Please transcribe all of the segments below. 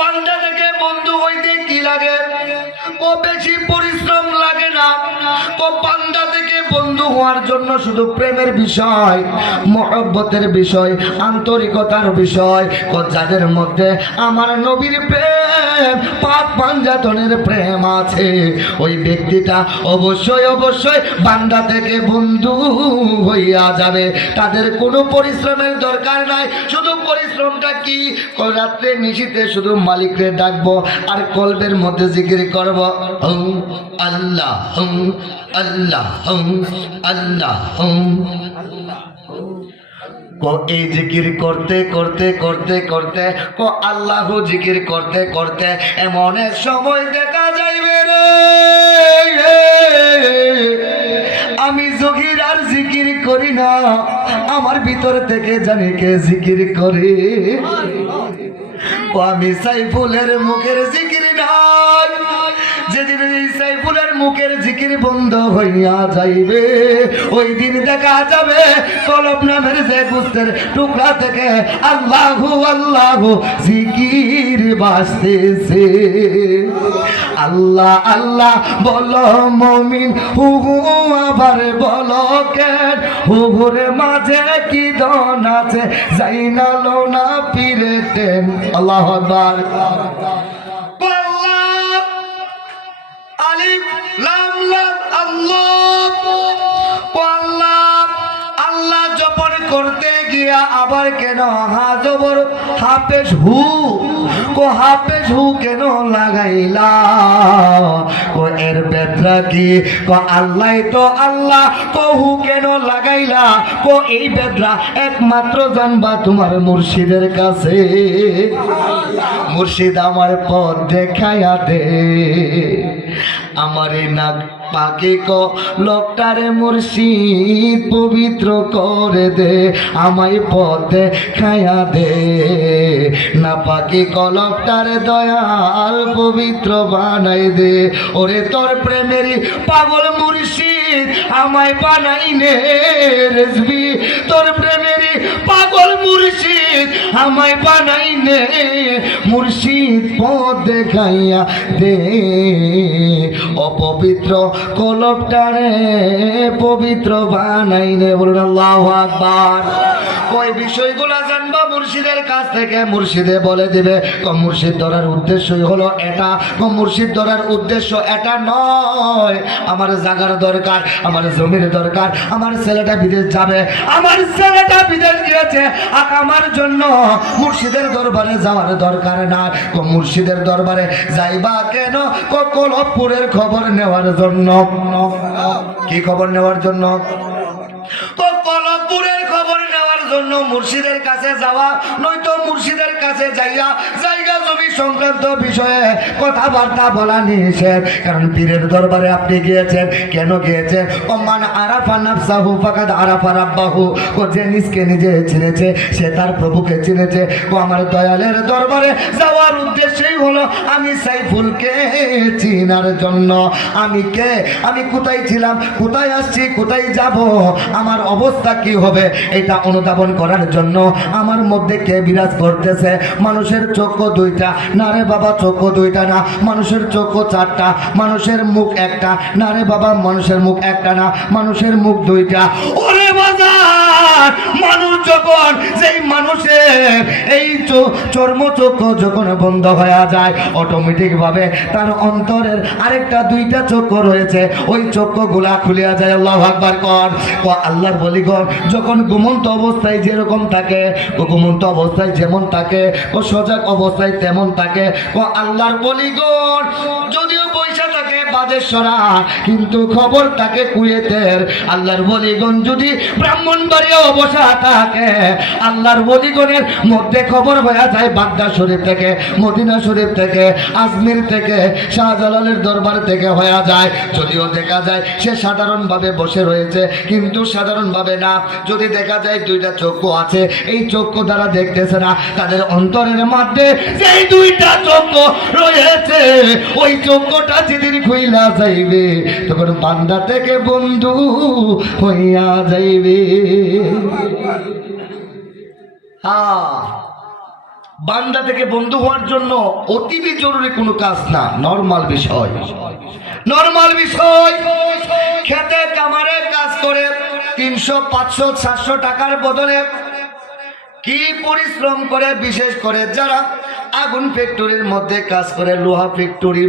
বান্দা থেকে বন্ধু হইতে কি লাগে? বেশি পরিশ্রম লাগে না। বান্দা থেকে বন্ধু হওয়ার জন্য শুধু প্রেমের বিষয়, মহব্বতের বিষয়, আন্তরিকতার বিষয়। যাদের মধ্যে আমার নবীর প্রেম, পাক পাঞ্জাতনের প্রেম আছে, ওই ব্যক্তিটা অবশ্যই অবশ্যই বান্দা থেকে বন্ধু হইয়া যাবে। তাদের কোনো পরিশ্রমের দরকার নাই। শুধু পরিশ্রমটা কি? রাত্রে নিশীতে শুধু মালিককে ডাকবো আর কলবের মধ্যে জিকির করব, আল্লাহ আল্লাহ আল্লাহ। এই জিকির করতে করতে করতে করতে আল্লাহ জিকির করতে করতে এমন এক সময় দেখা যাইবে রে, আমি যোগীর আর জিকির করি না, আমার ভিতর থেকে জানি কে জিকির করে। আমি সাইফুলের মুখের জিকির নাই। যেদিন এই সাইফুলের মুখের জিকির বন্ধ হইয়া যাইবে, ওই দিন দেখা যাবে কলব নামের যে গোস্তের টুকরা থেকে আল্লাহু আল্লাহু জিকির বাজতেছে। আল্লাহ আল্লাহ বলো মুমিন, হু হু আবার বলো কেন, হুহুরে মাঝে কি দন আছে, যাই না লো না পীরে টেন। আল্লাহু আকবার। আলিফ লাম লাম আল্লাহ। আল্লাহ আল্লাহ জপন করতে গিয়া আবার কেন হা জবর হাফেজ হু, হাফেজ হু কেন লাগাইলা? এর বেদরা কি? আল্লাহ তো আল্লাহ, হু কেন লাগাইলা? এই বেদরা একমাত্র জানবা তোমার মুর্শিদের কাছে। মুর্শিদ আমার পথ দেখাইয়া দে, আমারে নাক পাকে লোকটারে মুর্শিদ পবিত্র করে দে, আমায় পথে খায়া দে। না পাকে লোকটারে দয়াল পবিত্র বানাই দে। ওরে তোর প্রেমেরই পাগল মুর্শিদ আমায় বানাই নে রেজবি, তোর প্রেমেরই পাগল মুর্শিদ আমায় বানাই নে। মুর্শিদ পথ দেখাইয়া দে, অপবিত্র কলবটারে পবিত্র বানাই নে। বলুন আল্লাহু আকবার। ওই বিষয়গুলো জানবা মুর্শিদের কাছ থেকে। মুর্শিদে বলে দিবে। মুর্শিদ ধরার উদ্দেশ্যই হলো এটা। মুর্শিদ ধরার উদ্দেশ্য এটা নয় আমার জাগার দরকার, আমার জমির দরকার, আমার ছেলেটা বিদেশ যাবে, আমার ছেলেটা বিদেশ গিয়েছে, আমার জন্য মুর্শিদের দরবারে যাওয়ার দরকার না। মুর্শিদের দরবারে যাইবা কেন? কলবপুরের খবর নেওয়ার জন্য। কি খবর নেওয়ার জন্য? কলবপুরের খবর নেওয়ার জন্য মুর্শিদের কাছে যাওয়া। নয়তো মুর্শিদের কাছে যাইয়া জায়গা জমি সংক্রান্ত বিষয়ে কথাবার্তা বলা নিষেধ। কারণ পীরের দরবারে আপনি গিয়েছেন, কেন গিয়েছেন? মান আরাফা নাফসাহু ফাকাদ আরাফা রাব্বাহু। যে নিজকে নিজে চিনেছে সে তার প্রভুকে চিনেছে। আমার দয়ালের দরবারে যাওয়ার উদ্দেশ্যই হলো আমি সাইফুলকে চিনার জন্য। আমি কে, আমি কোথায় ছিলাম, কোথায় আসছি, কোথায় যাব, আমার অবস্থা কি হবে, এটা অনুধাবন করার জন্য আমার মধ্যে কে বিরাজ করতেছে। মানুষের চক্ষু দুইটা না রে বাবা, চক্ষু দুইটা না, মানুষের চক্ষু চারটা, মানুষের মুখ একটা না রে বাবা, মানুষের মুখ একটা না, মানুষের মুখ দুইটা। ওরে বাজার, মানুষ যখন যেই মানুষের এই চর্মচক্ষু যখন বন্ধ হয়ে যায়, অটোমেটিক ভাবে তার অন্তরের আরেকটা দুইটা চক্ষু রয়েছে, ওই চক্ষুগুলা খুলিয়া যায়। আল্লাহু আকবার কর। আল্লাহর বলিগণ যখন ঘুমন্ত অবস্থায় যেরকম থাকে, ঘুমন্ত অবস্থায় যেমন থাকে, ও সজাগ অবস্থায় তেমন থাকে। আল্লাহর বলিগণ যদিও পয়সা থাকে বাদেশ্বরা, কিন্তু খবর থাকে কুয়েতের। আল্লাহর বলিগণ যদি ব্রাহ্মণবাড়িয়া অবসা থাকে, আল্লাহর বলিগণের মধ্যে খবর হয়ে যায় বাগদা শরীফ থেকে, মদিনা শরীফ থেকে, আজমির থেকে, শাহজালালের দরবার থেকে হয়ে যায়। যদিও দেখা যায় সে সাধারণভাবে বসে রয়েছে, কিন্তু সাধারণভাবে না। যদি দেখা যায় দুইটা চক্ষু আছে, এই চক্ষু দ্বারা দেখতেছে না, তাদের অন্তরের মধ্যে যেই দুইটা চক্ষু রয়েছে, ওই চক্ষুটা যেদিন খুইলা যাইবে, তখন বান্দা থেকে বন্ধু হইয়া যাইবে। বান্দা থেকে বন্ধু হওয়ার জন্য অতিবি জরুরি কোনো কাজ না, নরমাল বিষয়। নরমাল বিষয়, খেতে কামারে কাজ করে 300, 500, 700 টাকার বদলে কি পরিশ্রম করে, বিশেষ করে যারা আগুন ফ্যাক্টরির মধ্যে কাজ করে, লোহা ফ্যাক্টরি,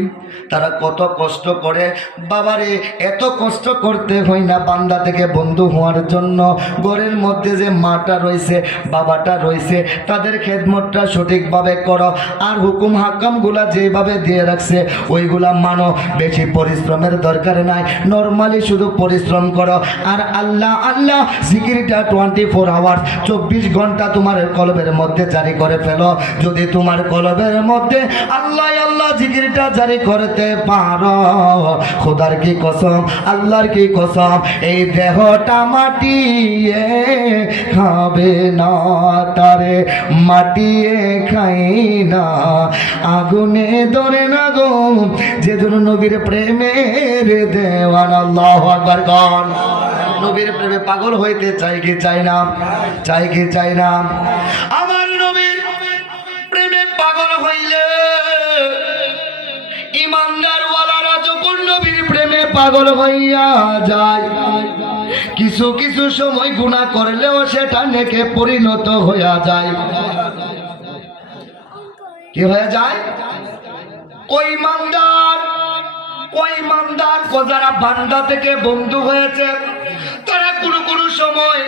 তারা কত কষ্ট করে। বাবারে, এত কষ্ট করতে হয় না বান্দা থেকে বন্ধু হওয়ার জন্য। ঘরের মধ্যে যে মাটা রয়েছে, বাবাটা রয়েছে, তাদের খেদমতটা সঠিকভাবে করো। আর হুকুম হাকামগুলা যেভাবে দিয়ে রাখছে ওইগুলা মানো। বেশি পরিশ্রমের দরকার নাই, নর্মালি শুধু পরিশ্রম করো। আর আল্লাহ আল্লাহ জিকিরটা 24 আওয়ার্স, 24 ঘন্টা তোমার কলবের মধ্যে জারি করে ফেলো। যদি তোমার কলবের মধ্যে আল্লাহ আল্লাহ জিকিরটা জারি করতে পারো, খোদার কি কসম, আল্লাহর কি কসম, এই দেহটা মাটিয়ে খাবে না, তারে মাটিয়ে খাই না, আগুনে ধরে না গো যে জন্য নবীর প্রেমের দেওয়ানা। আল্লাহু আকবার গান। নবীর প্রেমে পাগল হইতে চাই কি চাই না? চাই কি চাই না? আমার নবীর প্রেমে পাগল হইলে ইমানদার ওয়ালারা যখন নবীর প্রেমে পাগল হইয়া যায়, কিছু কিছু সময় গুনাহ করলেও সেটা নেকে পরিণত হইয়া যায়। কি হয়ে যায়? ওই ইমানদার যারা বান্দা থেকে বন্ধু হয়েছে, তারা কোনো সময়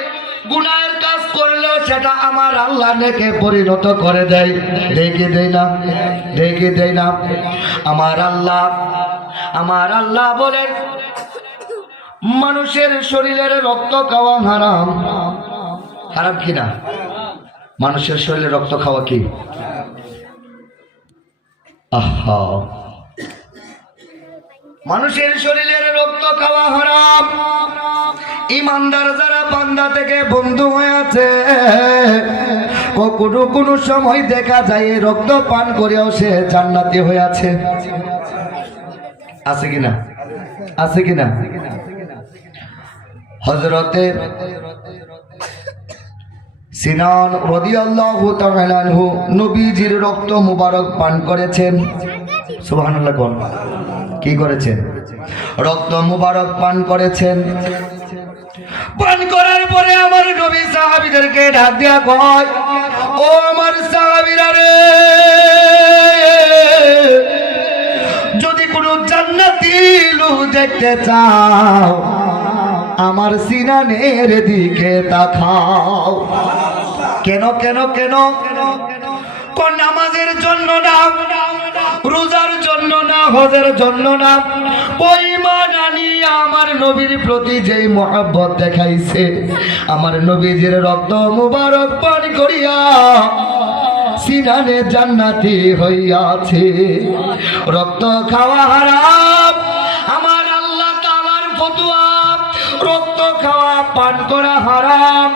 গুনাহের কাজ করলেও সেটা আমার আল্লাহ নেকে পরিণত করে দেয়। দেখে দেয় না? দেখে দেয় না? আমার আল্লাহ বলেন, মানুষের শরীরের রক্ত খাওয়া হারাম। হারাম কি না? মানুষের শরীরে রক্ত খাওয়া কি? আহা, মানুষের শরীরের রক্ত খাওয়া হারাম। ইমানদার যারা বান্দা থেকে বন্ধু হয়ে আছে, কোনো সময় দেখা যায় রক্ত পান করেও সে জান্নাতি হয়ে আছে। আছে কিনা? আছে কিনা? হযরতে সিনান রাদিয়াল্লাহু তাআলা আনহু নবীজির রক্ত মুবারক পান করেছেন। সুবহানাল্লাহ কোন কি করেছেন? রক্ত মুবারক পান করেছেন। পান করার পরে আমার নবী সাহাবীদেরকে ডাক দিয়া কয়, ও আমার সাহাবীরা রে, যদি কোনো জান্নাতি লোক দেখতে চাও আমার সিনানের দিকে তাকাও। কেন কেন কেন? কোন নামাজের জন্য না, রোজার জন্য না, হজের জন্য না, ওই ঈমান আনিয়া আমার নবীর প্রতি যেই মহব্বত দেখাইছে, আমার নবীজির রক্ত মুবারক পান করিয়া সিনানে জান্নাতি হইয়াছে। রক্ত খাওয়া হারাম, আমার আল্লাহ তাআলার ফতোয়া, রক্ত খাওয়া পান করা হারাম।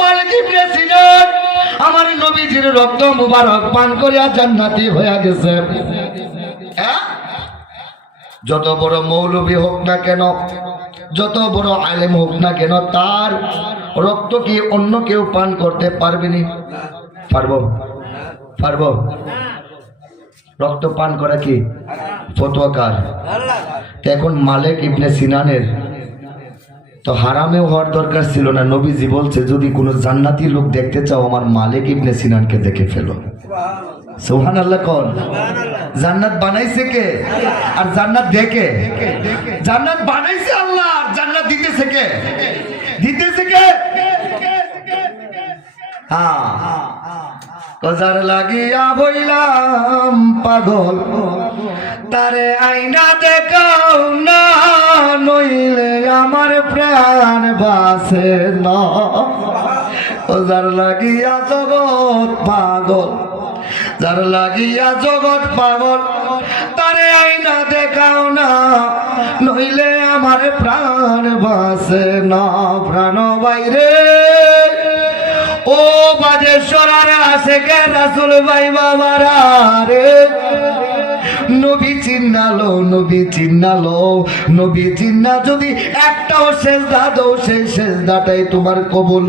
মালিক ইবনে সিনান আমার নবীজির রক্ত মুবারক পান করিয়া জান্নাতি হইয়া গেছে। যত বড় মৌলবী হোক না কেন, যত বড় আলেম হোক না কেন, তার রক্ত কি অন্য কেউ পান করতে পারবে না? পারবো? পারবো? রক্ত পান করা কি ফতোয়া কার? এখন মালিক ইবনে সিনানের তো হারামে হওয়ার দরকার ছিল না। নবীজি বলছে, যদি কোনো জান্নাতি লোক দেখতে চাও আমার মালিক ইবনে সিনানকে দেখে ফেলো। সুবহানাল্লাহ কোন? জান্নাত বানাইছে কে? আর জান্নাত দেখে? জান্নাত বানাইছে আল্লাহ, আর জান্নাত দিতেছে কে? দিতেছে কে? হ্যাঁ, কজার লাগিয়া হইলাম পাগল, তারে আইনা দেখাও না, নইলে আমার প্রাণ বাসে না। কজার লাগিয়া জগৎ পাগল, যার লাগিয়া জগৎ পাগল, তারে আইনা দেখাও না, নইলে আমার প্রাণ বাসে না। প্রাণ বাইরে ও বাজেশ্বর আর আছে কে রাসূল ভাই বাবারা রে, নবী চিন্নালো, নবী চিন্নালো, নবী চিন্না যদি একটাও সেজদা দাও সেই সেজদাটাই তোমার কবুল।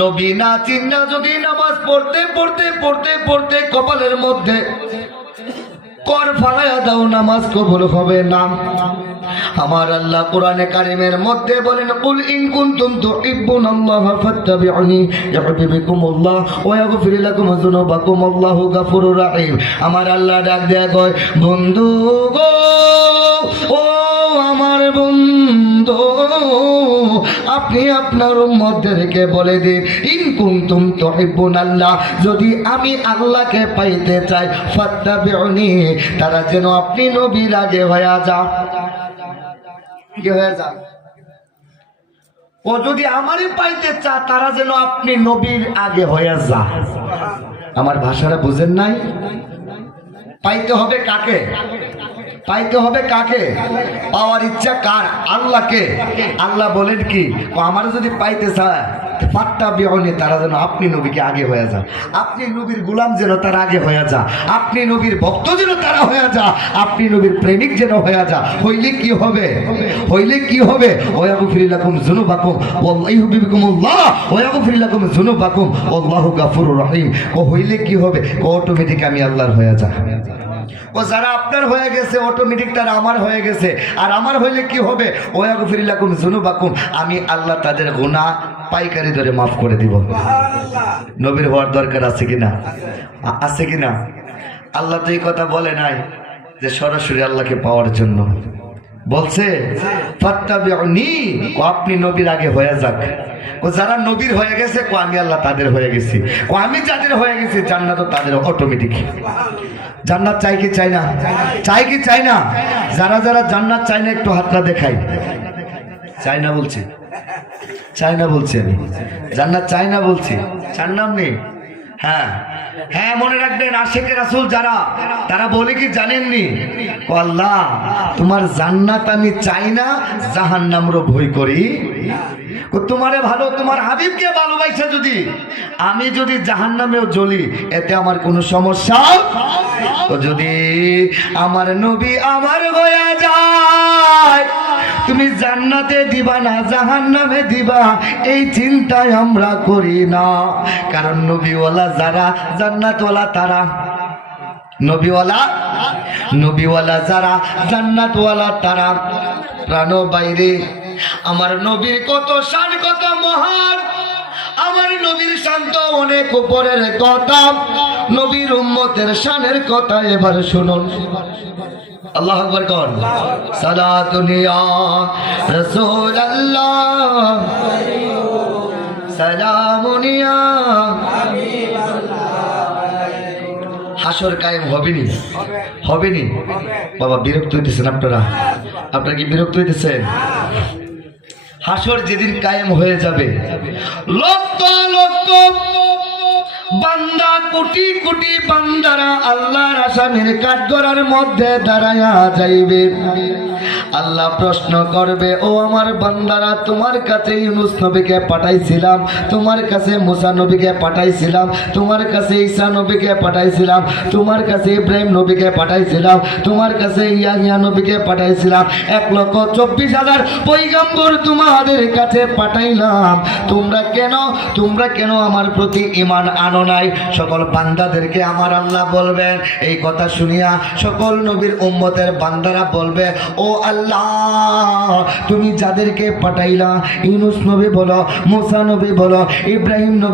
নবী না চিন্না যদি নামাজ পড়তে পড়তে পড়তে পড়তে কপালের মধ্যে কর ফালায়া দাও, নামাজ কবুল হবে না। আমার আল্লাহ কোরআনে কারিমের মধ্যে বলেন, কুল ইন কুনতুম তুহিব্বুনাল্লাহ ফাত্তাবিউনি ইউহিব্বুকুমুল্লাহ ওয়া ইয়াগফির লাকুম যুনুবাকুম আল্লাহু গফুরুর রহিম। আমার আল্লাহ ডাক দেয় কয়, বন্ধু গো, ও আমার বন্ধু, আপনি আপনার উম্মতদেরকে বলে দিন, ইন কুনতুম তুহিব্বুনাল্লাহ, যদি আমি আল্লাহকে পাইতে চাই, ফাত্তাবিউনি, তারা যেন আপনি নবীর আগে হয়ে যান। কি হয়ে যান? ও যদি আমারই পাইতে চা, তারা যেন আপনি নবীর আগে হয়ে যা। আমার ভাষাটা বুঝেন নাই? পাইতে হবে কাকে? পাইতে হবে কাকে? পাওয়ার ইচ্ছা কার? আল্লাহকে। আল্লাহ বলেন কি, আমার যদি পাইতে চায় ফাত্তাবিউনি, তারা যেন আপনি নবীকে আগে হয়ে যা। আপনি নবীর গোলাম যেন তার আগে হয়ে যা, আপনি নবীর ভক্ত যেন তারা হয়ে যা, আপনি নবীর প্রেমিক যেন হয়ে যা। হইলে কি হবে? হইলে কি হবে? ওয়া ইয়াগফির লাকুম যুনুবাকুম ওয়া ইউহিব্বুকুমুল্লাহ ওয়া ইয়াগফির লাকুম যুনুবাকুম আল্লাহু গফুরুর রহিম। ও হইলে কি হবে? অটোমেটিক আমি আল্লাহর হয়ে যা। ও যারা আপনার হয়ে গেছে অটোমেটিক তারা আমার হয়ে গেছে। আর আমার হইলে কি হবে? ওয়া ইয়াগফির লাকুম যুনুবাকুম, আমি আল্লাহ তাদের গুনাহ পাইকারি ধরে মাফ করে দিব। নবীর হওয়ার দরকার আছে কিনা? আছে কিনা? আল্লাহ তো এই কথা বলে নাই যে সরাসরি আল্লাহকে পাওয়ার জন্য বলছে, ফাত্তাবিউনি, আপনি নবীর আগে হয়ে যাক। ও যারা নবীর হয়ে গেছে, আমি আল্লাহ তাদের হয়ে গেছি। আমি যাদের হয়ে গেছি, জান্নাত তাদের অটোমেটিক। জান্নাত চাই কি চাই না? চাই কি চাই না? যারা যারা জান্নাত চাই না একটু হাতটা দেখাই। চাই না বলছি, চাই না বলছি, আমি জান্নাত চাই না বলছি। চার নাম নেই? হ্যাঁ হ্যাঁ, মনে রাখবেন, আশিকে রাসূল যারা, তারা বলে কি জানেননি, ও আল্লাহ তোমার জান্নাত আমি চাই না, জাহান্নামেরও ভয় করি। তোমারে ভালো, তোমার হাবিবকে ভালোবাসা যদি আমি যদি জাহান্নামেও জ্বলি, এতে আমার কোনো সমস্যা। তো যদি আমার নবী আমার হয়ে যায়, তুমি জান্নাতে দিবা না জাহান্নামে দিবা, এই চিন্তায় আমরা করি না। কারণ নবীওয়ালা যারা, জান্নাতওয়ালা তারা। নবীওয়ালা যারা, জান্নাতওয়ালা তারা। প্রাণ বাইরে আমার নবীর কত শান, কত মহান। আমার নবীর শান তো অনেক উপরের কথা। নবীর উম্মতের শানের কথা এবার শুনুন। আল্লাহু আকবার কোন? সালাতুন ইয়া রাসূলুল্লাহ, সালামুন ইয়া হাবিবাল্লাহ। হাসর কায়েম হবেনি? হবেনি? বাবা বিরক্ত হইতেছেন আপনারা? আপনারা কি বিরক্ত হইতেছেন? হাসর যেদিন কায়েম হয়ে যাবে, লক্ষ লক্ষ বান্দা, কোটি কোটি বান্দারা আল্লাহর আসামির কাঠগড়ার মধ্যে দাঁড়ায়া যাইবে। আল্লাহ প্রশ্ন করবে, ও আমার বান্দারা, তোমার কাছে ইউনূস নবীকে পাঠাইছিলাম, তোমার কাছে মুসা নবীকে পাঠাইছিলাম, তোমার কাছে ঈসা নবীকে পাঠাইছিলাম, তোমার কাছে ইব্রাহিম নবীকে পাঠাইছিলাম, তোমার কাছে ইয়াহিয়া নবীকে পাঠাইছিলাম, 1,24,000 পয়গম্বর তোমাদের কাছে পাঠাইলাম। তোমরা কেন আমার প্রতি ঈমান আনো নাই? সকল বান্দাদেরকে আমার আল্লাহ বলবেন। এই কথা শুনিয়া সকল নবীর উম্মতের বান্দারা বলবে, ও আল্লাহ, তুমি যাদেরকে পাঠাইলা, ইউনূস নবী বলো, মুসা নবী বলো, ইব্রাহিম নবী